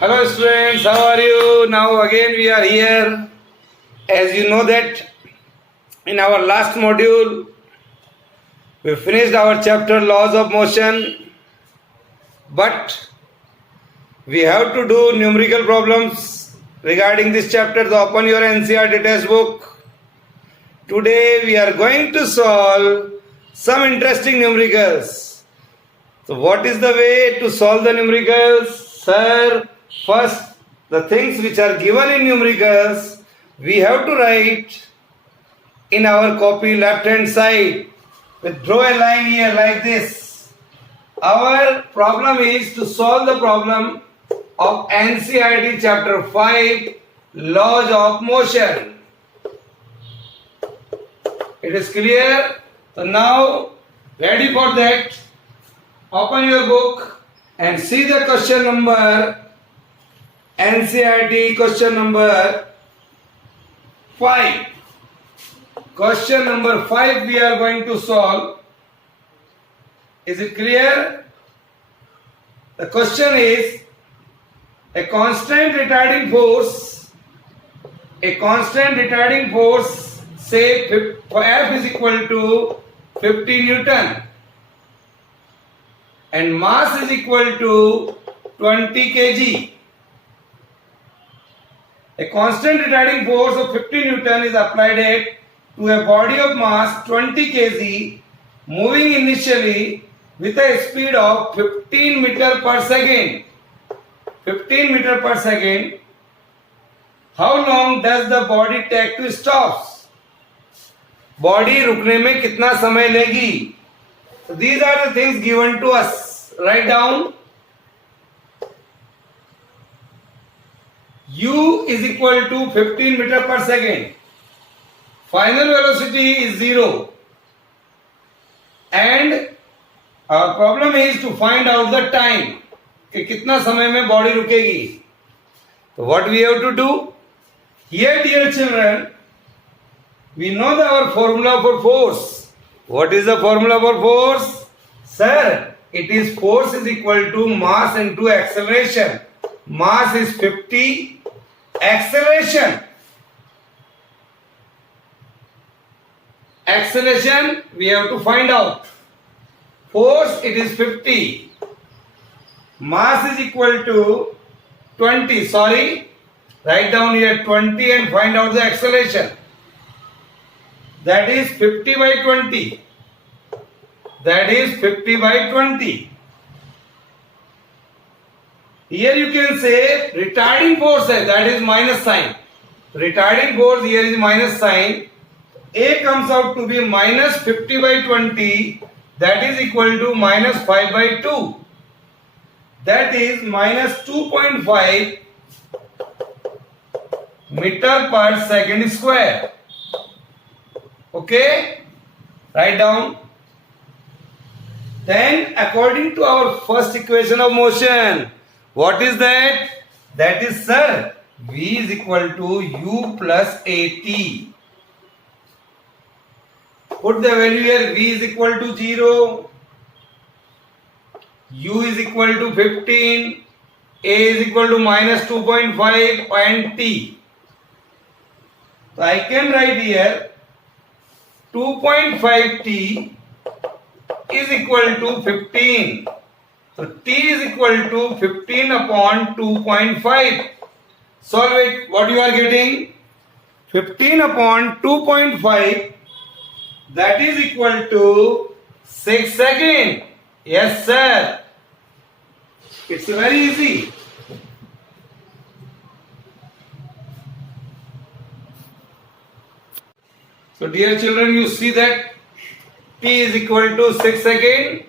Hello students, how are you? Now again we are here. As you know that in our last module we finished our chapter laws of motion, but we have to do numerical problems regarding this chapter. So open your NCERT textbook. Today we are going to solve some interesting numericals. So what is the way to solve the numericals? Sir, first the things which are given in numericals we have to write in our copy left hand side. We draw a line here like this. Our problem is to solve the problem of NCERT chapter 5 laws of motion. It is clear? So now ready for that? Open your book and see the question number NCERT question number 5. Question number 5 we are going to solve. Is it clear? The question is a constant retarding force, say F is equal to 50 Newton and mass is equal to 20 kg. A constant retarding force of 50 Newton is applied to a body of mass 20 kg moving initially with a speed of 15 meter per second. 15 meter per second. How long does the body take to stop? Body रुकने में कितना समय लेगी? So these are the things given to us. Write down. U is equal to 15 meter per second. Final velocity is 0. And our problem is to find out the time. कि कितना समय में body रुकेगी. So what we have to do? Here dear children, we know our formula for force. What is the formula for force? Sir, it is force is equal to mass into acceleration. Mass is 50, acceleration we have to find out. Force it is 50, mass is equal to 20. Write down here 20 and find out the acceleration. That is 50 by 20. That is 50 by 20. Here you can say retarding force hai, that is minus sign. Retarding force here is minus sign. A comes out to be minus 50 by 20. That is equal to minus 5 by 2. That is minus 2.5 meter per second square. Okay? Write down. Then according to our first equation of motion, what is that? That is, sir, V is equal to U plus AT. Put the value here. V is equal to 0. U is equal to 15. A is equal to minus 2.5 and T. So I can write here 2.5 T is equal to 15. So T is equal to 15 upon 2.5. Solve it. What you are getting? 15 upon 2.5. That is equal to 6 seconds. Yes, sir. It's very easy. So dear children, you see that T is equal to 6 seconds.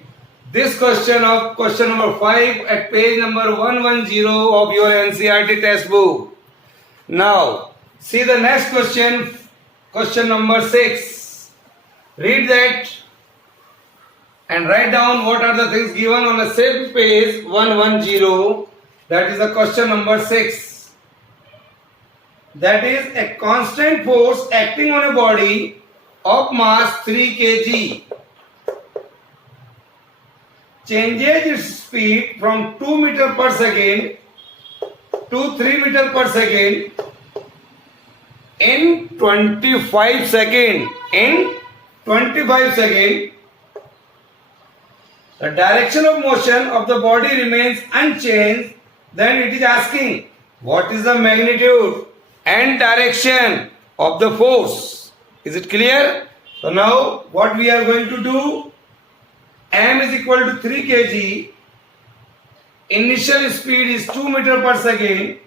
This question of question number 5 at page number 110 of your NCERT textbook. Now, see the next question, question number 6. Read that and write down what are the things given on the same page 110. That is the question number 6. That is a constant force acting on a body of mass 3 kg changes its speed from 2 meter per second to 3 meter per second in 25 seconds. In 25 seconds, the direction of motion of the body remains unchanged. Then it is asking what is the magnitude and direction of the force. Is it clear? So now what we are going to do, m is equal to 3 kg, initial speed is 2 meter per second,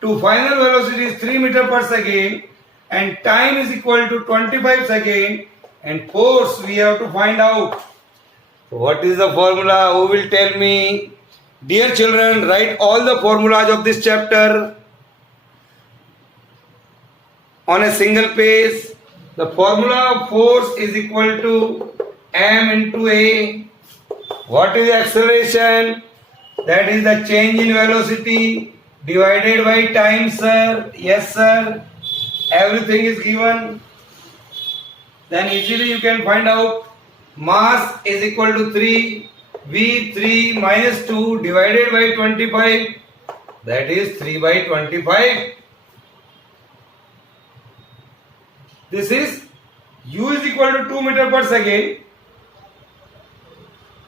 to final velocity is 3 meter per second, and time is equal to 25 seconds, and force we have to find out. So what is the formula? Who will tell me? Dear children, write all the formulas of this chapter on a single page. The formula of force is equal to m into a. What is the acceleration? That is the change in velocity divided by time, sir. Yes, sir. Everything is given. Then easily you can find out. Mass is equal to 3. V3 minus 2 divided by 25. That is 3 by 25. This is U is equal to 2 meter per second.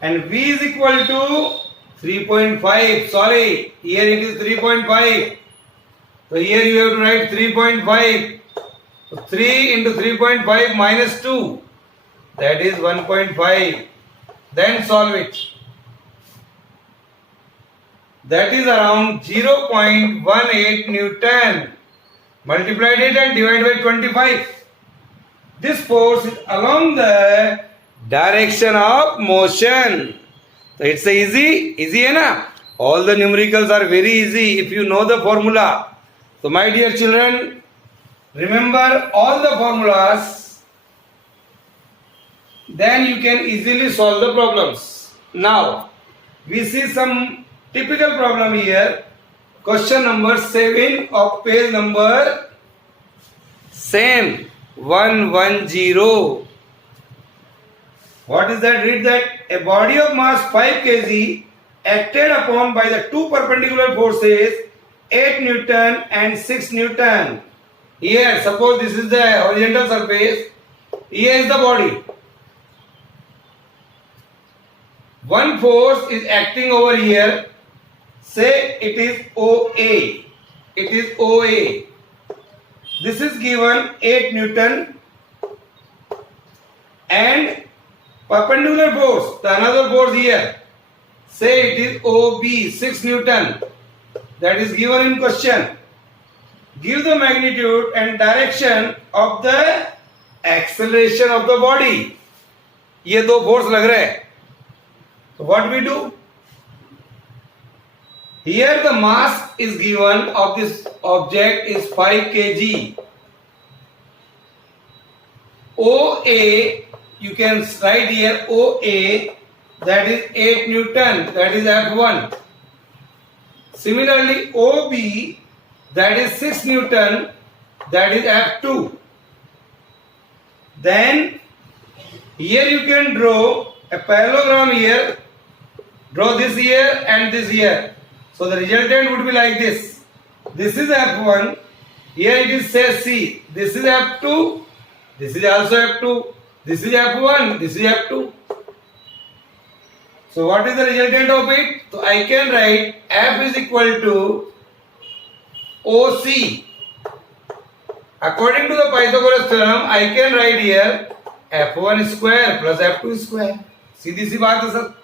And V is equal to 3.5. Sorry, here it is 3.5. So here you have to write 3.5. So 3 into 3.5 minus 2. That is 1.5. Then solve it. That is around 0.18 Newton. Multiply it and divide by 25. This force is along the direction of motion. So it's easy hai na? All the numericals are very easy if you know the formula. So my dear children, remember all the formulas, then you can easily solve the problems. Now we see some typical problem here. Question number 7 of page number same 110. What is that? Read that. A body of mass 5 kg acted upon by the two perpendicular forces 8 Newton and 6 Newton. Here, suppose this is the horizontal surface. Here is the body. One force is acting over here. Say it is OA. It is OA. This is given 8 Newton and perpendicular force, the another force here. Say it is OB, 6 Newton. That is given in question. Give the magnitude and direction of the acceleration of the body. ये दो force लग रहे हैं. So what we do? Here the mass is given of this object is 5 kg. OA, you can write here OA, that is 8 Newton, that is F1. Similarly OB, that is 6 Newton, that is F2. Then here you can draw a parallelogram here. Draw this here and this here. So the resultant would be like this. This is F1. Here it is say C. This is F2. This is also F2. This is F1. This is F2. So what is the resultant of it? So I can write F is equal to OC. According to the Pythagoras theorem, I can write here F1 square plus F2 square. सीधी सी बात है sir.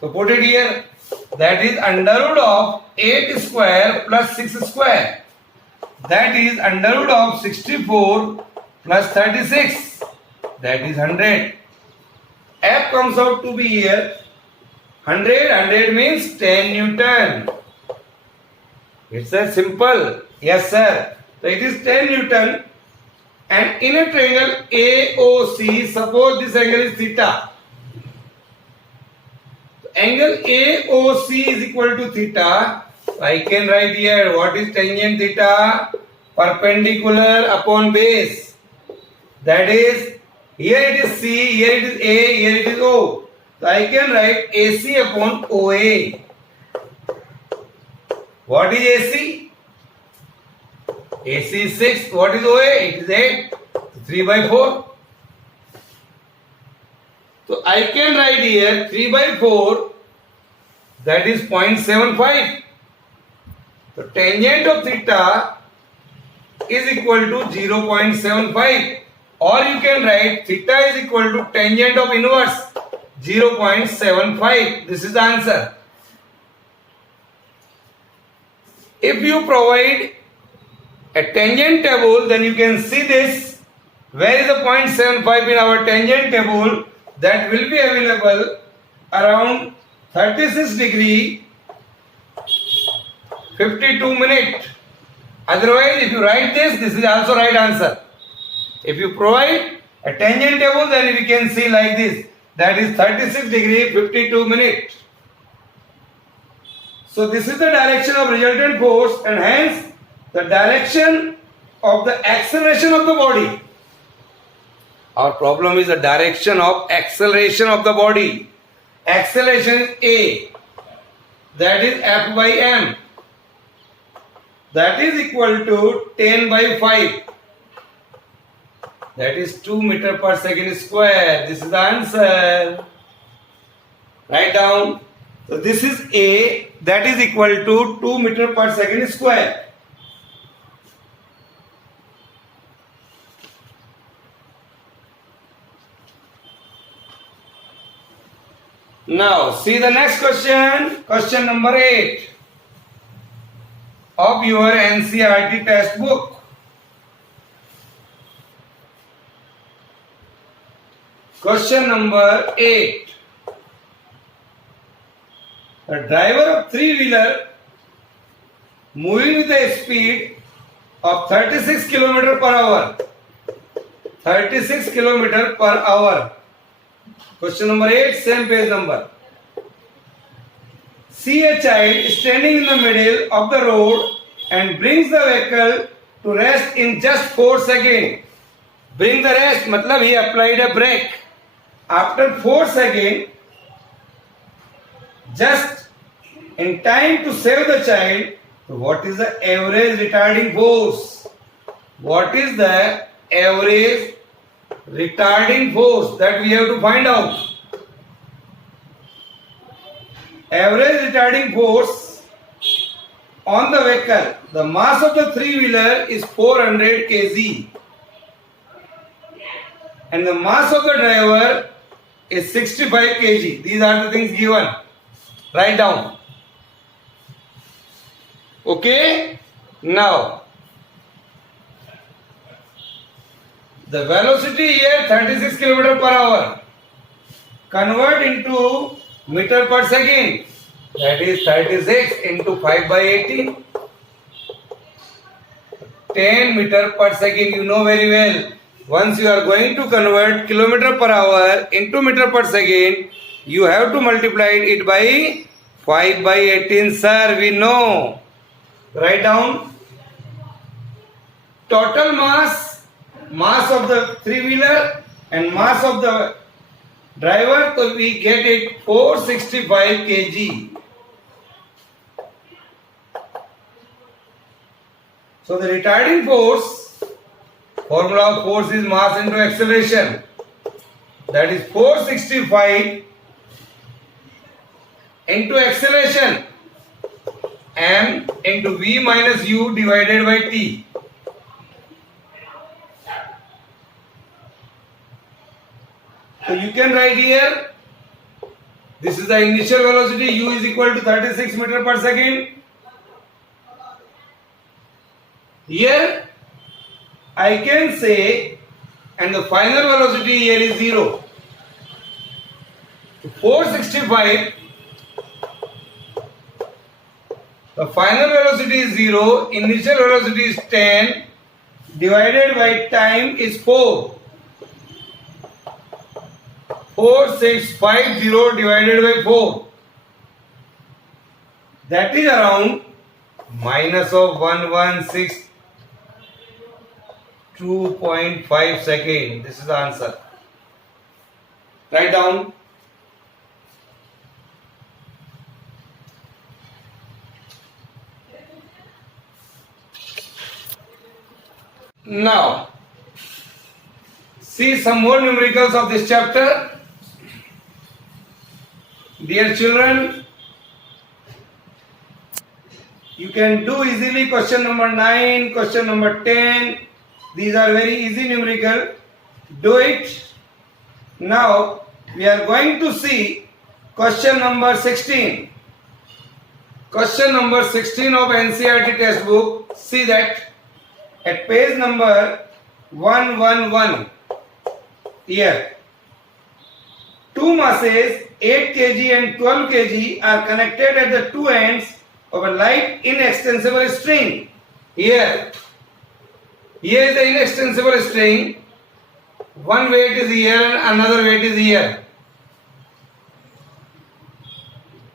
So put it here. That is under root of 8 square plus 6 square. That is under root of 64 plus 36. That is 100. F comes out to be here 100. 100 means 10 Newton. It's a simple. Yes, sir. So it is 10 Newton. And in a triangle AOC, suppose this angle is theta. Angle AOC is equal to theta. I can write here what is tangent theta? Perpendicular upon base. That is, here it is C, here it is A, here it is O. So I can write AC upon OA. What is AC? AC is 6. What is OA? It is 8. 3 by 4. So I can write here 3 by 4, that is 0.75. So tangent of theta is equal to 0.75, or you can write theta is equal to tangent of inverse 0.75. This is the answer. If you provide a tangent table, then you can see this. Where is the 0.75 in our tangent table? That will be available around 36 degree 52 minute. Otherwise, if you write this, this is also right answer. If you provide a tangent table, then we can see like this. That is 36 degree 52 minute. So this is the direction of resultant force, and hence the direction of the acceleration of the body. Our problem is the direction of acceleration of the body. Acceleration is A, that is F by m, that is equal to 10 by 5, that is 2 meter per second square. This is the answer. Write down. So this is A, that is equal to 2 meter per second square. Now see the next question, question number 8 of your NCERT textbook. Question number 8. The driver of three-wheeler moving with a speed of 36 km per hour. 36 km per hour. Question number 8, same page number. See a child standing in the middle of the road and brings the vehicle to rest in just 4 seconds. Bring the rest, matlab he applied a brake. After 4 seconds, just in time to save the child. So what is the average retarding force? What is the average retarding force? That we have to find out. Average retarding force on the vehicle. The mass of the three-wheeler is 400 kg. And the mass of the driver is 65 kg. These are the things given. Write down. Okay? Now, the velocity here 36 km per hour. Convert into meter per second. That is 36 into 5 by 18. 10 meter per second. You know very well. Once you are going to convert kilometer per hour into meter per second, you have to multiply it by 5 by 18, sir. We know. Write down. Total mass of the three-wheeler and mass of the driver, so we get it 465 kg. So the retarding force, formula of force is mass into acceleration. That is 465 into acceleration, m into v minus u divided by t. So you can write here, this is the initial velocity, u is equal to 36 meter per second. Here I can say, and the final velocity here is 0. So 465, the final velocity is 0, initial velocity is 10, divided by time is 4. 4650 divided by 4. That is around minus of 1162.5 seconds. This is the answer. Write down. Now, see some more numericals of this chapter. Dear children, you can do easily question number 9, question number 10. These are very easy numerical. Do it. Now, we are going to see question number 16. Question number 16 of NCERT textbook. See that at page number 111. Here, two masses 8 kg and 12 kg are connected at the two ends of a light inextensible string. Here is the inextensible string. One weight is here and another weight is here.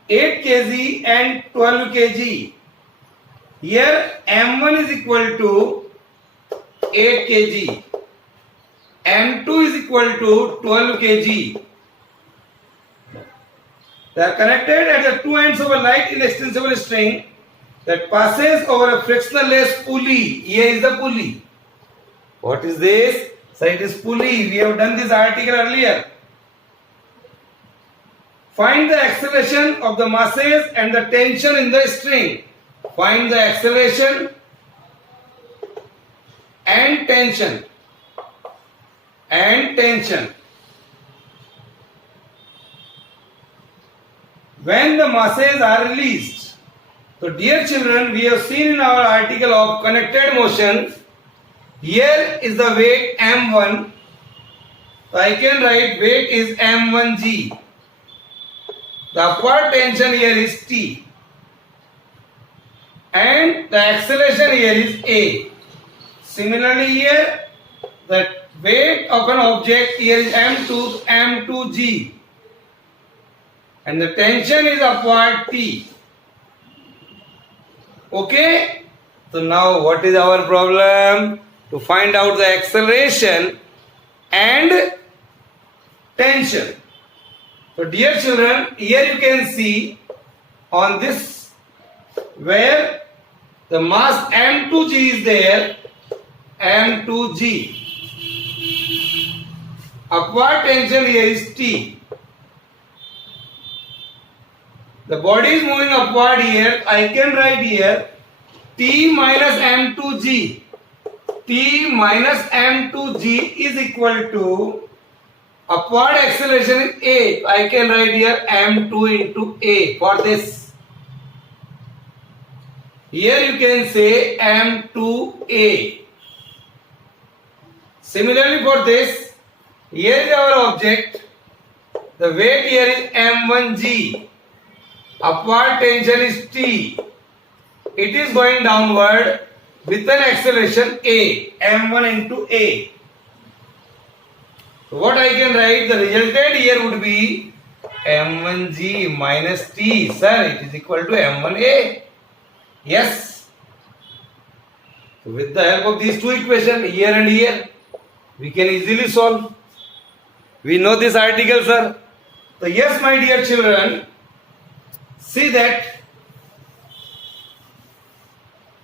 8 kg and 12 kg. Here M1 is equal to 8 kg. M2 is equal to 12 kg. They are connected at the two ends of a light inextensible string that passes over a frictionless pulley. Here is the pulley. What is this? So it is pulley. We have done this article earlier. Find the acceleration of the masses and the tension in the string. Find the acceleration and tension. When the masses are released. So dear children, we have seen in our article of connected motion, here is the weight M1. So I can write weight is M1G. The upward tension here is T. And the acceleration here is A. Similarly here, the weight of an object here is M2G. And the tension is upward T. Okay? So now what is our problem? To find out the acceleration and tension. So dear children, here you can see on this where the mass M2G is there, M2G. Upward tension here is T. The body is moving upward here. I can write here T minus M2G. T minus M2G is equal to upward acceleration is A. I can write here M2 into A for this. Here you can say M2A. Similarly for this, here is our object. The weight here is M1G. Upward tension is T. It is going downward with an acceleration A. M1 into A. So what I can write, the resultant here would be M1G minus T. Sir, it is equal to M1A. Yes. So with the help of these two equations, here and here, we can easily solve. We know this article, sir. So yes, my dear children, see that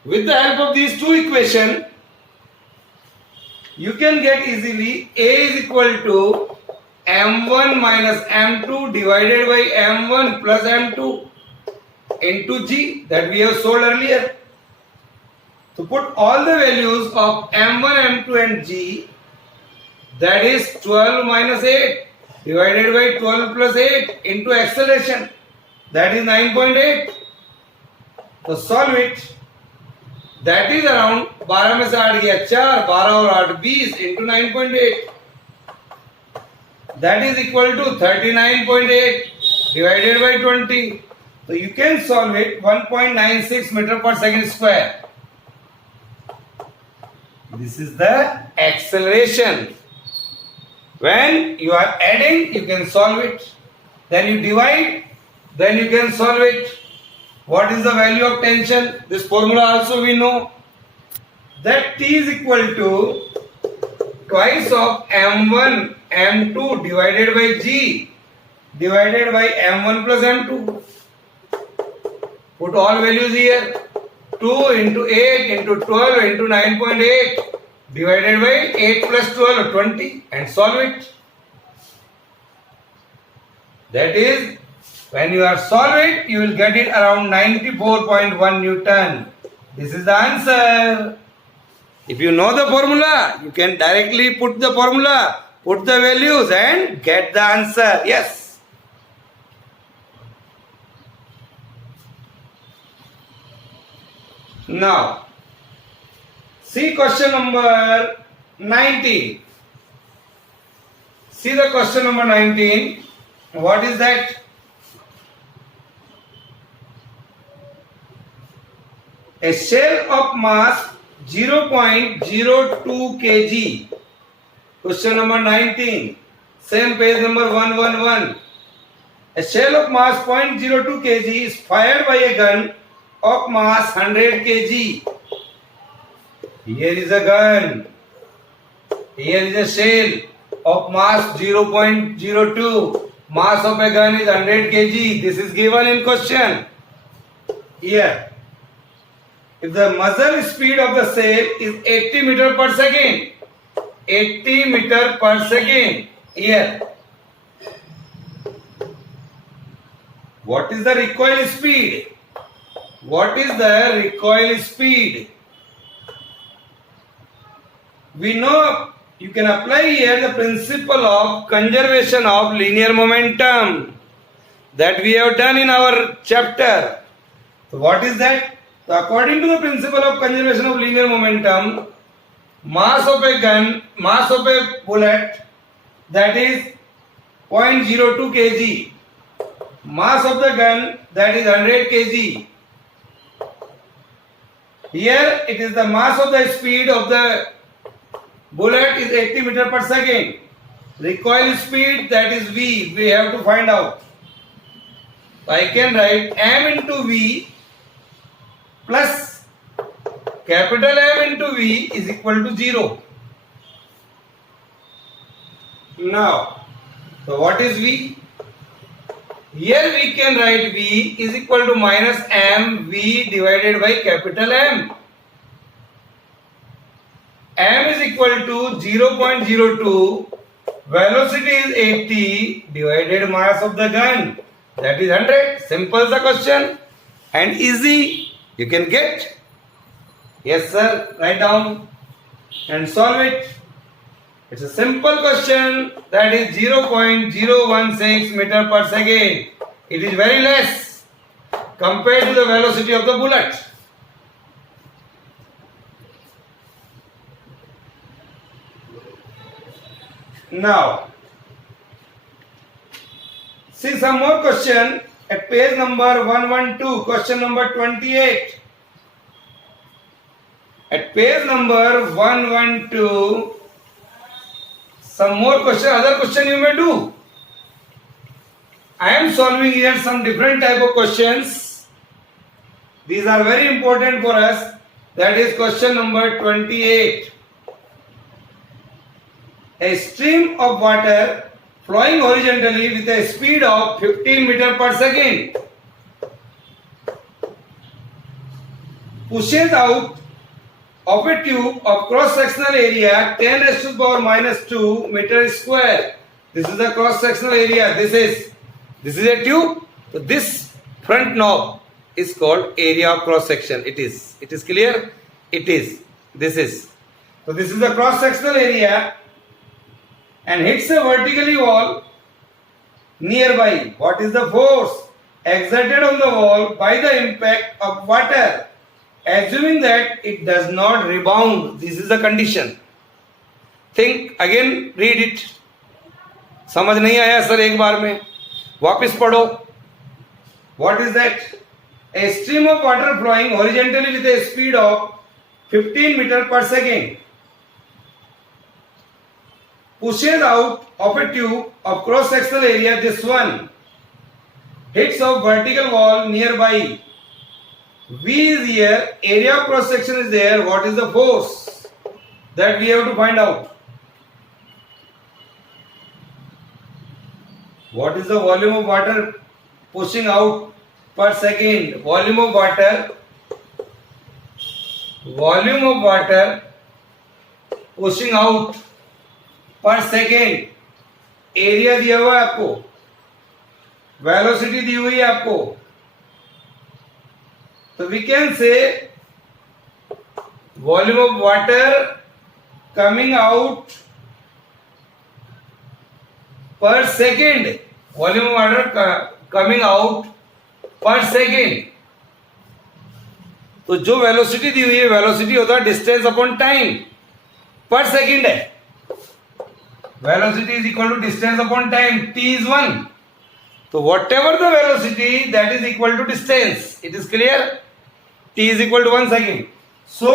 with the help of these two equations, you can get easily A is equal to M1 minus M2 divided by M1 plus M2 into G that we have solved earlier. To put all the values of M1, M2 and G, that is 12 minus 8 divided by 12 plus 8 into acceleration, that is 9.8. So solve it. That is around 12 में से 8 गया 4, 12 और 8 20 into 9.8. That is equal to 39.8 divided by 20. So you can solve it 1.96 meter per second square. This is the acceleration. When you are adding, you can solve it. Then you divide, then you can solve it. What is the value of tension? This formula also we know. That T is equal to twice of M1, M2 divided by G divided by M1 plus M2. Put all values here. 2 into 8 into 12 into 9.8. divided by 8 plus 12 20 and solve it. That is, when you are solve it, you will get it around 94.1 Newton. This is the answer. If you know the formula, you can directly put the formula, put the values and get the answer. Yes. Now, see question number 19. See the question number 19. What is that? A shell of mass 0.02 kg. Question number 19. Same page number 111. A shell of mass 0.02 kg is fired by a gun of mass 100 kg. Here is a gun. Here is a shell of mass 0.02. Mass of a gun is 100 kg. This is given in question. Here. If the muzzle speed of the shell is 80 meter per second. 80 meter per second. Here. What is the recoil speed? What is the recoil speed? We know you can apply here the principle of conservation of linear momentum that we have done in our chapter. So what is that? So according to the principle of conservation of linear momentum, mass of a gun, mass of a bullet, that is 0.02 kg. Mass of the gun, that is 100 kg. Here it is the mass of the speed of the bullet is 80 meter per second. Recoil speed, that is V. We have to find out. So I can write m into V plus capital M into V is equal to 0. Now, so what is V? Here we can write V is equal to minus mv divided by capital M. M is equal to 0.02, velocity is 80 divided mass of the gun, that is 100. Simple the question and easy, you can get. Yes sir, write down and solve it. It's a simple question, that is 0.016 meter per second. It is very less compared to the velocity of the bullet. Now, see some more question at page number 112, question number 28. At page number 112, some more question, other question you may do. I am solving here some different type of questions. These are very important for us. That is question number 28. A stream of water flowing horizontally with a speed of 15 meter per second pushes out of a tube of cross-sectional area 10 raised to the power minus 2 meter square. This is the cross-sectional area. This is a tube. So this front knob is called area of cross-section. It is clear? It is. This is. So this is the cross-sectional area and hits a vertically wall nearby. What is the force exerted on the wall by the impact of water? Assuming that it does not rebound, this is the condition. Think again, read it. समझ नहीं आया sir एक बार में, वापस पढ़ो. What is that? A stream of water flowing horizontally with a speed of 15 meter per second pushes out of a tube of cross-sectional area, this one, hits a vertical wall nearby. V is here, area of cross section is there. What is the force? That we have to find out. What is the volume of water pushing out per second? Volume of water pushing out per second, area दिया हुआ है आपको, velocity दी हुई है आपको, तो we can say volume of water coming out per second, volume of water coming out per second. तो जो वेलोसिटी दी हुई है, वेलोसिटी होता है distance upon time, per second है, velocity is equal to distance upon time, t is 1, तो whatever the velocity that is equal to distance, it is clear, t is equal to 1 second. So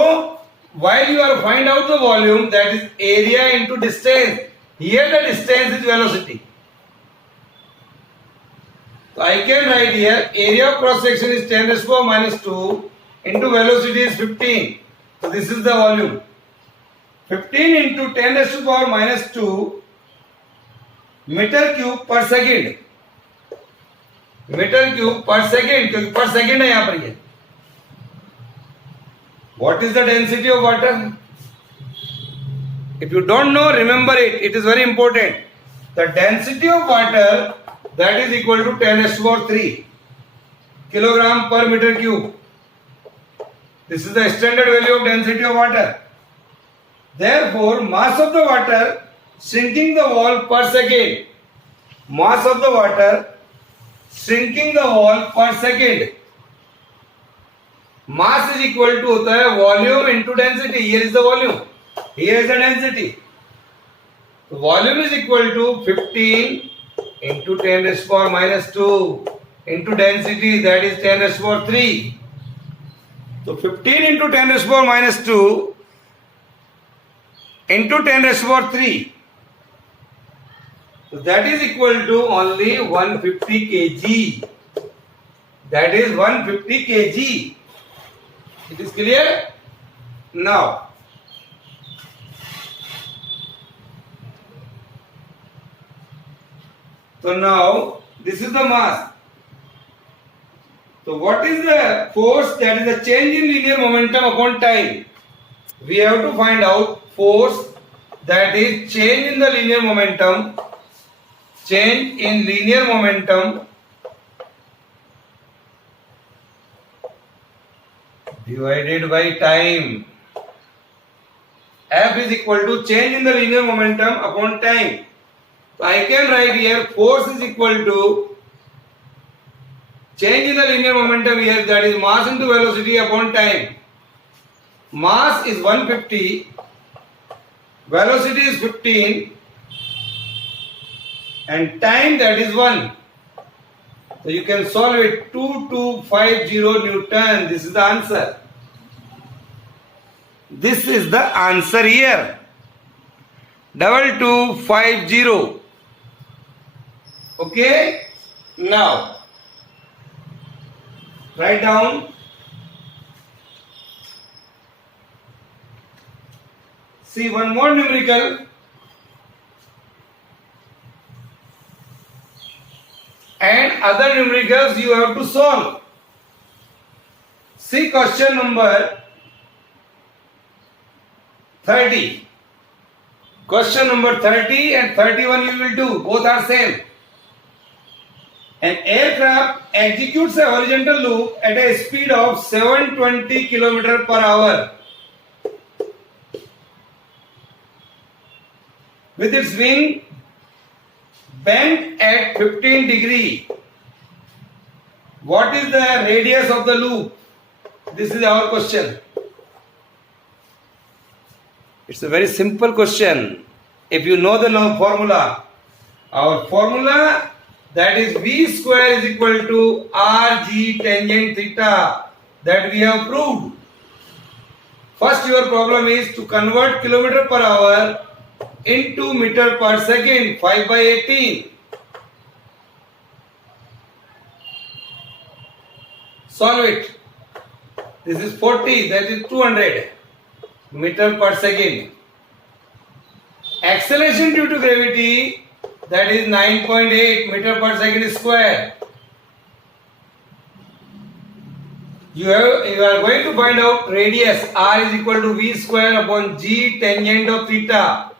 while you are find out the volume, that is area into distance, here the distance is velocity, so I can write here area of cross section is 10 raised to power minus 2 into velocity is 15, so this is the volume, 15 into 10 raised to power minus 2 metre cube per second, metre cube per second, क्योंकि per second है यहां पर ये। What is the density of water? If you don't know, remember it, it is very important. The density of water that is equal to 10⁻³ kilogram per metre cube, this is the standard value of density of water. Therefore, mass of the water shrinking the wall per second, mass of the water shrinking the wall per second, mass is equal to होता है volume into density, here is the volume, here is the density, volume is equal to 15 into 10 raised to power minus 2 into density, that is 10 raised to power 3, so 15 into 10 raised to power minus 2 into 10 raised to power 3, so that is equal to only 150 kg, that is 150 kg, it is clear now? So now this is the mass, so what is the force? That is the change in linear momentum upon time. We have to find out force that is change in the linear momentum, change in linear momentum divided by time. F is equal to change in the linear momentum upon time. So I can write here force is equal to change in the linear momentum here, that is mass into velocity upon time. Mass is 150, velocity is 15, and time that is 1. So you can solve it, 2250 Newton. This is the answer. This is the answer here. 2250. Okay? Now, write down. See one more numerical. And other numericals you have to solve. See question number 30. Question number 30 and 31 you will do. Both are same. An aircraft executes a horizontal loop at a speed of 720 km per hour with its wing bent at 15 degree. What is the radius of the loop? This is our question. It's a very simple question. If you know the formula, our formula, that is V square is equal to RG tangent theta, that we have proved. First your problem is to convert kilometer per hour into meter per second, 5/18. Solve it. This is 40, that is 200 meter per second. Acceleration due to gravity, that is 9.8 meter per second square. You are going to find out radius r is equal to v square upon g tangent of theta.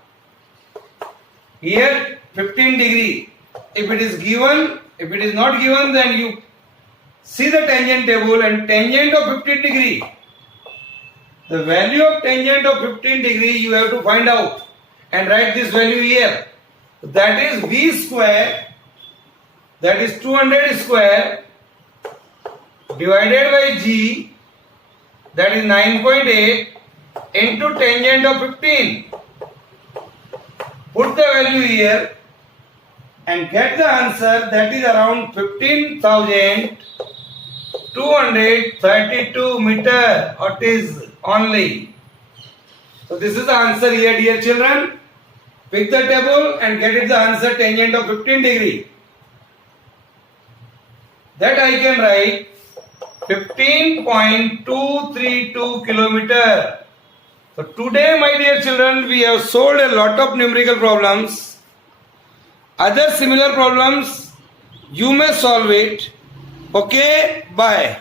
Here 15 degree. If it is given, if it is not given, then you see the tangent table and tangent of 15 degree. The value of tangent of 15 degree you have to find out and write this value here. That is v square, that is 200 square divided by g, that is 9.8 into tangent of 15. Put the value here and get the answer, that is around 15,232 meter. What is only? So this is the answer here, dear children. Pick the table and get it the answer, tangent of 15 degree. That I can write 15.232 kilometer. So today, my dear children, we have solved a lot of numerical problems. Other similar problems, you may solve it. Okay, bye.